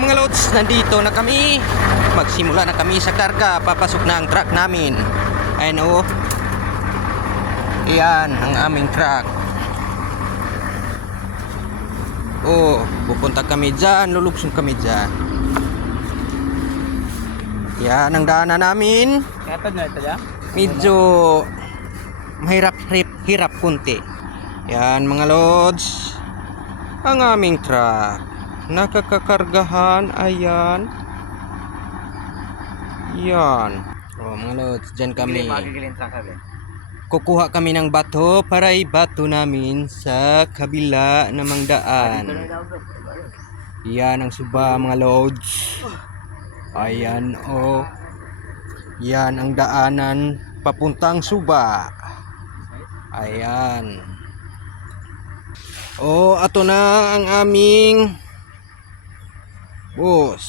mga lods, nandito na kami. Magsimula na kami sa karga. Papasok na ang truck namin. Ayun o. Iyan ang aming truck. Oh, pupunta kami dyan. Luluksong kami dyan. Yan ang daanan namin. Medyo hirap kunti. Yan mga lods, ang aming truck. Nakakakargahan. Ayan. Yan. Oh mga lods, dyan kami. Kukuha kami ng bato para ibato namin sa kabila namang daan. Yan ang suba mga lods. Ayan oh. Yan ang daanan papuntang suba. Ayan. Oh, ato na ang aming boss.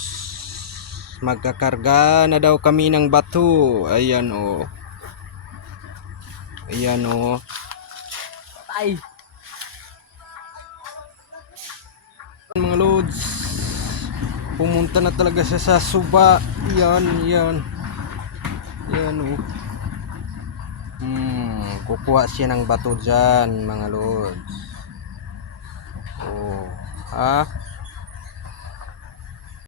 Magkakarga na daw kami ng bato. Ayan oh. Ayan oh. Ay. Mga loads, pumunta na talaga siya sa suba. Yan, yan. Yan oh. Kukuha siya ng bato dyan mga loads. Oh, ha?